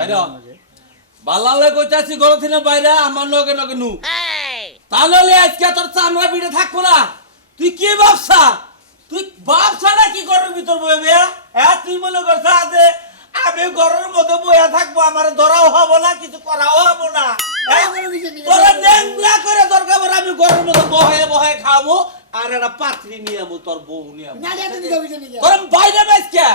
বাইরে বালালে কইতাছি ঘর থেকে বাইরে আমার লগে লগে নু তাহলে আজকে তোর চামড়া পিঠে থাকবো না তুই কি ভাবছা তুই ভাবছাটা কি ঘরের ভিতর বইবে হ্যাঁ তুই মনে করছা যে আমি ঘরের মধ্যে বইয়া থাকবো আমার ধরাও হবো না কিছু করাও হবো না তোরা ড্যাংলা করে দরকার আমি ঘরের মধ্যে বহে বহে খাবো আর একটা পাত্রী নিয়ে আমো তোর বউ নিয়ে আমো তোর বাইরে বেশ কে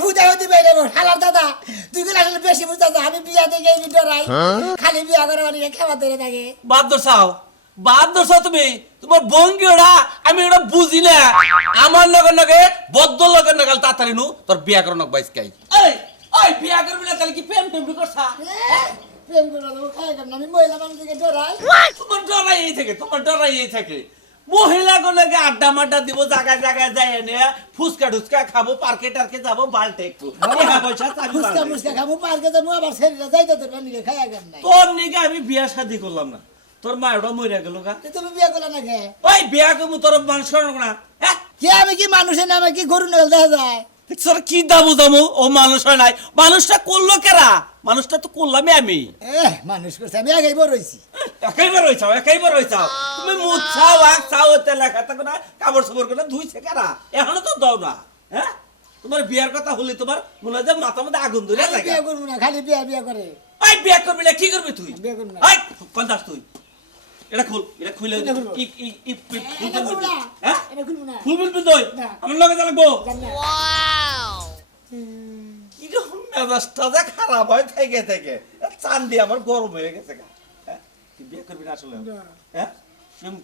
হুদা হুদি বাইরে হালার দাদা তুই গুলো আসলে বেশি বুঝতে আমি বিয়া দেখে এই ডরাই খালি বিয়া করে অনেকে খাবার ধরে থাকে বাদ দর্শাও তুমি তোমার বঙ্গি ওরা আমি ওটা বুঝি না আমার লগে লগে বদ্ধ লগে লগে তাড়াতাড়ি নু তোর বিয়া করো নক বাইস কাই এই ওই বিয়া করবি না তাহলে কি প্রেম টেম করছা প্রেম করে দেবো খাই কেন আমি মহিলা মানুষকে ডরাই তোমার ডরাই থাকে মহিলা গুলোকে আড্ডা মাড্ডা দিব জায়গায় জায়গায় যাই এনে ফুচকা টুচকা খাবো পার্কে টার্কে যাবো বালটে একটু ফুচকা মুচকা খাবো পার্কে যাবো আবার শরীরে যাইতে তোর নিকে খাই কেন নাই তোর নিকে আমি বিয়া শাদি করলাম না তোর মা ওটা মরে গেল গা তুমি বিয়া করলে না কে ওই বিয়া করবো তোর মানুষ না হ্যাঁ কে আমি কি মানুষের নামে কি গরু নেল দেখা যায় তোর কি দামু ও মানুষ হয় নাই মানুষটা করলো কেরা মানুষটা তো করলামই আমি মানুষ করছে আমি আগেই বড় হইছি একাইবার হইছাও তুমি মুখ চাও আখ চাও তে লেখা থাকো না কাপড় সাপড় করে ধুইছে কারা এখনো তো দাও না হ্যাঁ তোমার বিয়ার কথা হলে তোমার মনে হয় মাথা মধ্যে আগুন ধরে লাগে বিয়া করবো না খালি বিয়া করে ওই বিয়া করবি না কি করবি তুই বিয়া করবো না ওই কোন দাস তুই এটা খুলে হ্যাঁ খুলবো না খুলবি তুই আমার লগে লাগবো ওয়াও কিরকম মেজাজটা যে খারাপ হয় থেকে চান দিয়ে আমার গরম হয়ে গেছে হ্যাঁ তুই বিয়ে করবি না আসলে হ্যাঁ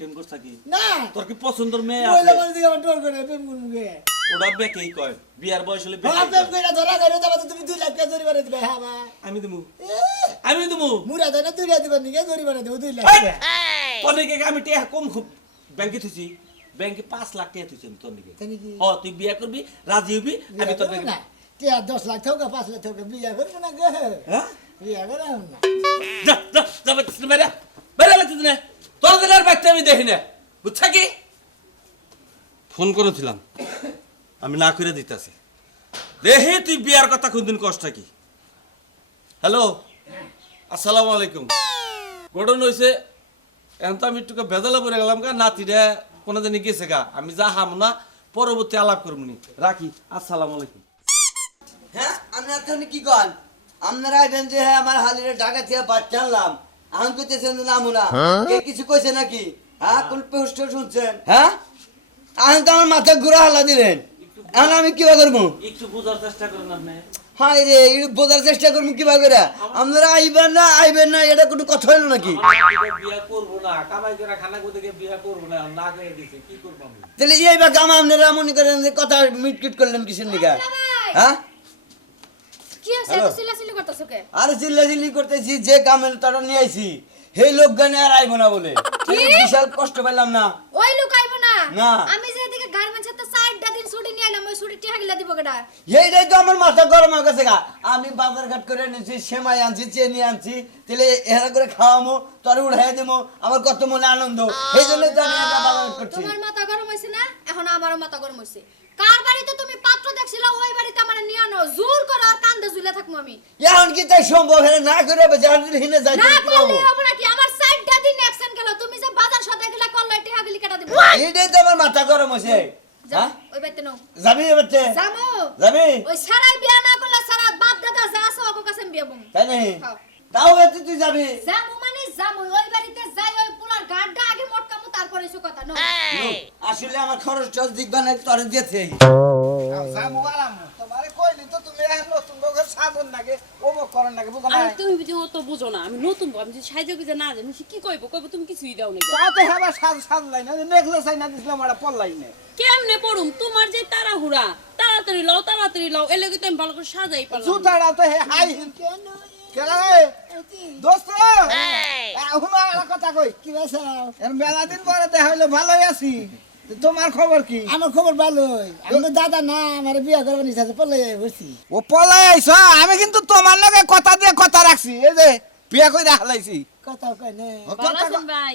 টেম করছা কি না তোর কি পছন্দের মেয়ে মহিলা আছে মানুষ দিকে আমার ডর করে প্রেম করবো কে ওটা বেকেই কয় বিয়ার বয়স হলে প্রেম করে ধরা করে তবে তুমি 2 লাখ টাকা জরিমানা দিবে হ্যাঁ মা আমি দিমু মুরা দেনা 2 লাখ দিবেন নিকে জরিমানা দেব 2 লাখ টাকা অনেকে আমি টিয়া কম খুব ব্যাংকে থুছি ব্যাংকে 5 লাখ টাকা থুছি আমি তোর নিকে তুই বিয়া করবি রাজি হবি আমি তোর না টিয়া 10 লাখ টাকা 5 লাখ টাকা বিয়া করব না গে হ্যাঁ বিয়া করব না যা বেরে লাগছিস না তোর দিনের বাচ্চা আমি দেখি না বুঝছা কি ফোন করেছিলাম আমি না করে দিতেছি দেখি তুই বিয়ার কথা কোনদিন কষ্ট কি হ্যালো আসসালামু আলাইকুম গঠন হয়েছে এখন তো আমি একটু বেজালা পড়ে গেলাম গা নাতিরা কোনো দিনই গেছে গা আমি যা হাম না পরবর্তী আলাপ করবনি রাখি আসসালামু আলাইকুম হ্যাঁ আমি এখন কি কন আপনারা আইবেন যে হ্যাঁ আমার হালিরে ঢাকা থেকে বাচ্চা আনলাম এখন কইতেছেন নামু না কে কিছু কইছে নাকি হ্যাঁ কোন পোস্ট শুনছেন হ্যাঁ এখন তো আমার মাথা ঘুরা হালা দিলেন এখন আমি কিবা করবো একটু বোঝার চেষ্টা করেন আপনি হাই রে বোঝার চেষ্টা করবো কিবা করে আপনারা আইবেন না এটা কোনো কথা হইলো নাকি বিয়া করবো না কামাই করে খানা করে বিয়া করবো না না করে দিছে কি করবো আমি তাহলে এই বা কাম আপনারা মনে করেন যে কথা মিটকিট করলেন কিসের নিকা হ্যাঁ কি আছে এত চিল্লাচিল্লি করতেছো কে আরে চিল্লাচিল্লি করতেছি যে কামের তারা নিয়ে আইছি সেই লোক গানে আর আইবো না বলে বিশাল কষ্ট পেলাম না ওই লোক আইবো না না। আমি যে এদিকে গার্মেন্টস এর 4টা দিন ছুটি নিয়ে আইলাম ওই ছুটি টিয়া গিলা দিব কেডা এইটাই তো আমার মাথা গরম হয়ে গেছে গা আমি বাজার ঘাট করে এনেছি সেমাই আনছি চেনি আনছি তাহলে এরা করে খাওয়ামো তোর উড়াই দেবো আমার কত মনে আনন্দ এই জন্যই তো আমি এটা বাজার করছি তোমার মাথা গরম হইছে না এখন আমারও মাথা গরম হইছে কার বাড়িতে তুমি পাত্র দেখছিলা ওই বাড়িতে আমারে নিয়ে আনো জোর করে আর কান্দে ঝুলে থাকমু আমি এখন কি তাই সম্ভব হলে না করে বেজার হিনে যাই না করলে হবে নাকি আমার 4টা দিন অ্যাবসেন্ট গেল তুমি যে বাজার সদাই গিলা করলে টিয়া গিলি কাটা দিব এইটাই তো আমার মাথা গরম হয়েছে যাও ওই বাইতে নাও যাবি এবারে যামু যাবি ওই সারাই বিয়া না করলে সারা বাপ দাদা যা আছে ওগো কাছে বিয়া বম তাই নাকি খাও তাও এতে তুই যাবি যামু মানে যামু ওই বাড়িতে যাই ওই পুলার গাড্ডা আগে মটকামু তারপরে এসো কথা না আসলে আমার খরচ টরচ দিকবা না তোরে দিয়েছে সামু আলাম তোমারে কইলি তো তুমি এখন নতুন বগের সাধন নাকি ওমো করন নাকি বুঝো না তুমি বুঝি অত বুঝো না আমি নতুন আমি যদি সাইজে গুজে না জানি কি কইবো তুমি কিছুই দাও না তাতে হেবা সাজ লাই না নেকলেস আই না দিছিলাম ওটা পড়লাই না কেমনে পড়ুম তোমার যে তাড়াহুড়া তাড়াতাড়ি লও এর লাগি তো আমি ভালো করে সাজাই পারলাম জুতাড়া তো হে হাই কেন কেলা রে দোস্ত হুমা একটা কথা কই কি বাসা এর মেলা দিন পরে দেখা হইলো ভালোই আছি তোমার খবর কি আমার খবর ভালোই আমি তো দাদা না আমার বিয়া করবার ইচ্ছা আছে পলাই বসি ও পলাই আইছো আমি কিন্তু তোমার লগে কথা দিয়ে কথা রাখছি এই যে বিয়া কইরা হালাইছি কথা কই নে ভালো আছেন ভাই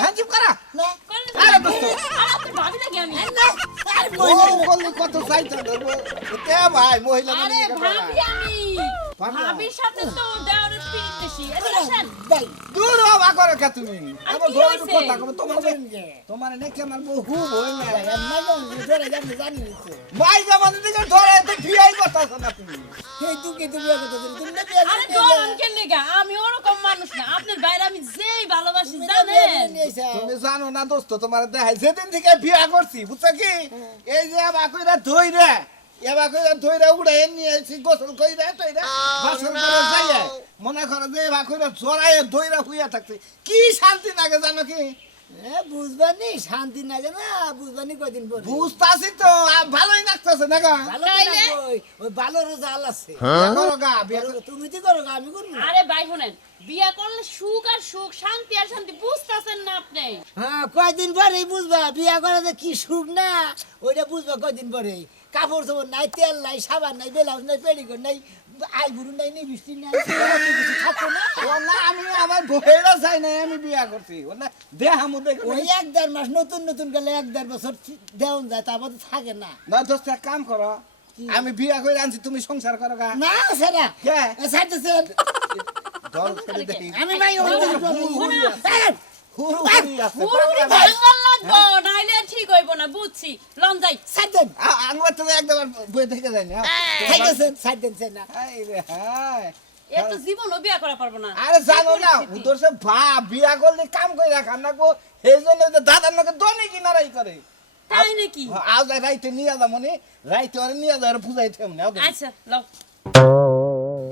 হ্যাঁ চুপ করা না করলে আরে দোস্ত আমার ভাবি লাগি আমি আরে কত চাইতো তে ভাই মহিলা আরে ভাবি আমি ভাবির সাথে তো দেওয়ারের পিরিত বেশি এদিকে আসেন দূর হবা করে কে তুমি আর আমার কি ঘরে হইছে? কথা কবে তোমার নাকি আমার বহু বই না ভাই জামানের দিকে ধরে তো ঠিয়াই কথা না তুমি আরে ডরান কেন লেগা আমি ওরকম মানুষ না আপনার বাইরে আমি যেই ভালোবাসি জানেন তুমি জানো না দোস্ত তোমার দেখাই যেদিন থেকে বিয়া করছি বুঝছো কি এই যে বাকুইরা ধইরা এবার ধইরা উড়ে নিয়ে এসেছি গোসল কইরা তইরা বাসন করে যাইয়া মনে করো যে বাকুইরা জড়াইয়া ধইরা হুইয়া থাকছে কি শান্তি লাগে জানো কি বুঝবানি শান্তি না না বুঝবানি কয়দিন পরে বুঝতাছি তো ভালোই লাগতেছে না গা ভালো তো না কই, ওই ভালোর জাল আছে করো গা বিয়া করো। তুমি তো করো আমি করবো না। আরে ভাই শুনেন বিয়া করলে সুখ আর সুখ শান্তি আর শান্তি বুঝতেছেন না আপনি হ্যাঁ কয়দিন পরে বুঝবা বিয়া করে যে কি সুখ না ওইটা বুঝবা কয়দিন পরে কাপড় চোপড় নাই তেল নাই সাবান নাই ব্লাউজ নাই পেডিকোট নাই আইবুড়ু নাই নি বৃষ্টি নাই কিছু থাকতো না ও না আমি আমার বইরা চাই না আমি বিয়া করছি ও না দেহামু দেখো ওই 1-1.5 মাস নতুন নতুন গেলে 1-1.5 বছর দেওন যায় তারপর তো থাকে না না দোস্ত এক কাম করো আমি বিয়া করে আনছি তুমি সংসার করো গা না সেটা কে সাইতেছে দল ছেড়ে দেখি আমি মাই হুরু হুরি আছে পুরোপুরি ভাঙাল লাগবো নাইলে ঠিক হইব না বুঝছি লন যাই সাইতেন আঙ্গুর তো একবার বই থেকে যাই না সাইতেছেন সাইতেন না এই রে হায় এত জীবনও বিয়া করা পারবো না আরে জানো না উদর সে বিয়া করলে কাম করে রাখার না গো সেই জন্য তো দাদার নাকি দনে কিনারাই করে তাই নাকি আজ রাইতে নিয়ে যা মনে রাইতে ওরে নিয়ে যা বুঝাই থেম না আচ্ছা লও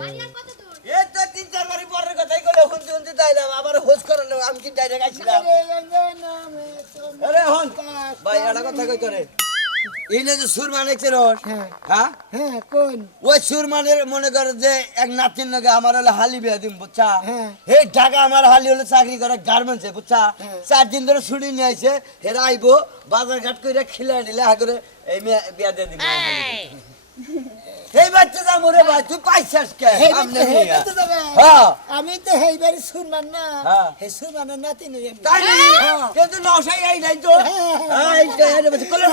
বাড়ি আর কত দূর এই তো 3-4 বাড়ি পরের কথাই কইলে হুনতে হুনতে তাইলাম আবার হোস করালো আমি কি ডাইরেক্ট আইছিলাম আরে হন ভাই এটা কথা কই করে ইনে যে সুরমানের কে রস হ্যাঁ হ্যাঁ কোন ওই সুরমানের মনে করে যে এক নাতির নাকি আমার হলে হালি বিয়া দিম বুঝছা হ্যাঁ। এই ঢাকা আমার হালি হলে চাকরি করে গার্মেন্টসে বুঝছা 4 দিন ধরে ছুটি নিয়ে আইছে হেরা আইবো বাজার ঘাট কইরা খিলা দিলে হা করে এই বিয়া দিয়ে দিম এই বাচ্চা যা মরে ভাই তুই পাইছাস কে আমনে নিয়া হ্যাঁ আমি তো হেইবারে সুরমান না হ্যাঁ। হে সুরমানের নাতি নই আমি তাই না কিন্তু নশাই আই নাই তো এই তো এর বসে কলে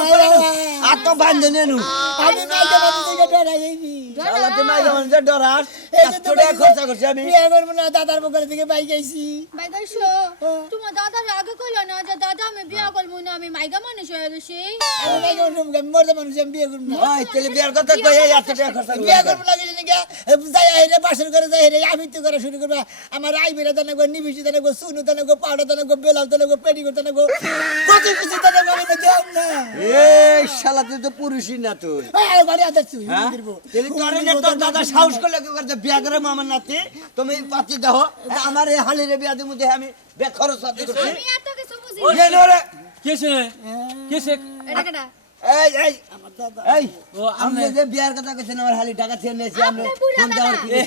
আর তো বান্ধে নেনু আমি মাইকে বাড়ি থেকে ডরাইছি শালা তুই মাই যখন যে ডরাস এই যে তোরে খরচা করছি আমি বিয়ে করবো না দাদার বকরে থেকে বাইক আইছি ভাই দর্শো তোমার দাদার আগে কইলো না যে দাদা আমি বিয়া করবো না আমি মাইগা মানুষ হয়ে গেছি আমি মাইকে আমি মরতে মানুষ আমি বিয়ে করবো না ওই তেলে বিয়ার কথা কই এই এত টাকা খরচা বিয়ে করবো না কিছু নাকি যাই হেরে বাসর করে যাই হেরে আমি তো করে শুরু করবো আমার আইবেরা দানা গো নিবিছি দানা গো সুনু দানা গো পাউডার দানা গো বেলাল দানা গো পেডিকোট দানা গো কত কিছু দানা গো আমি তো দেব না এই শালা তুই তো পুরুষই না তুই আর বাড়ি আদার তুই হ্যাঁ করবো তেলে তোরে না তোর দাদা সাহস করলে কি করতে বিয়া করে মামার নাতি তুমি পাতি দাও আমার এই হালিরে বিয়া দিমু দে আমি বে খরচ পাতি করছি আমি এত কিছু বুঝি ওরে নরে কেসে কেসে এটা কেডা এই এই আমার দাদা এই ও আপনি আমনে যে বিয়ার কথা কইছেন আমার হালি টাকা থেকে নিয়েছি আমি আপনি বুড়া ফোন দেওয়ার দাদা। কি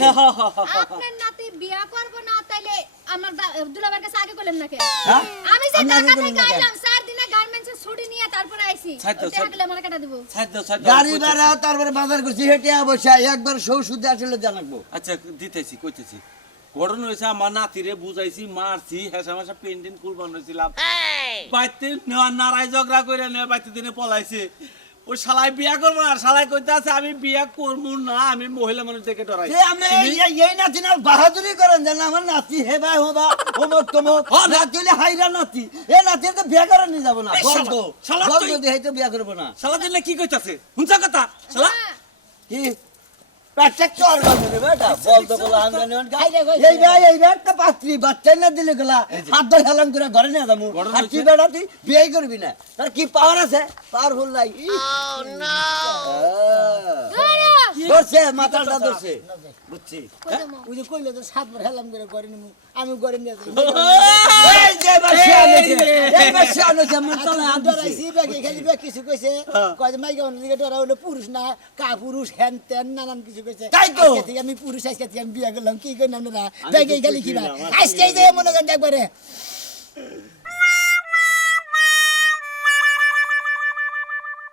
আপনার নাতি বিয়া করবো না তাইলে আমার দুলাবার কাছে আগে কইলেন না কেন হ্যাঁ? আমি যে আপনি আগে ঢাকা কইলেন থেকে না কেন? আইলাম 4 দিনে গার্মেন্টসে ছুটি নিয়ে তারপরে আইছি ছাড় দাও, ওটা আগলে আমার কাটা দেব ছাড় দাও ছাড় দাও গাড়ি ভাড়া তারপরে বাজার করছি হেঁটে বসে একবার সৌ সুদে আসলে জানাবো আচ্ছা দিতেছি কইতেছি ঘটনা হয়েছে আমার নাতিরে বুঝাইছি মারছি হেসা মাসা পেন্টিং কুরবান হয়েছিলাম বাইতে নারায় ঝগড়া করে নিয়ে বাইতে দিনে পলাইছে ও শালাই বিয়া করবো না শালাই কইতে আছে আমি বিয়া করবো না আমি মহিলা মানুষ দেখে ডরাই সে আপনি এই নাতি না বাহাদুরি করেন জান আমার নাতি হে ভাই হোবা অমুক তমুক নাতি হলে হাইরা নাতি এ নাতি তো বিয়া করে নিয়ে যাবো না এই শালা, বলতো শালা বলতো তুই- দিয়ে তো বিয়া করবো না শালা দিলে কি কইতাছে শুনছা কথা শালা কি পেটে চর বাঁধে দেবে এটা বলতো বলা আমদানি এই ভাই একটা পাত্রী বাচ্চা না দিলে গেলা হাত ধরে হেলাম করে ঘরে নিয়ে যাবো ঘরে আর কি নিয়ে বেড়া তুই বিয়ে করবি না তার কি পাওয়ার আছে পাওয়ারফুল নাই ধরছে মাথাটা ধরছে বুঝছি ওই যে কইলো তো 7 বার হেলাম করে করে নিমু আমি করে নিয়ে যাই এই যে বাসা আনেছে এই বাসা আনেছে আমার তলে হাত দিছে ডরাইছি ব্যাগে খালি ব্যাগ কিছু কইছে কয় যে মাইকা অন্য দিকে ডরা হলো পুরুষ না কা পুরুষ হ্যান ত্যান নানান কিছু কইছে তাই তো। আজকে থেকে আমি পুরুষ আজকে থেকে আমি বিয়া করলাম কি কই না ব্যাগে খালি কি না আজকে যে মনে করেন একবারে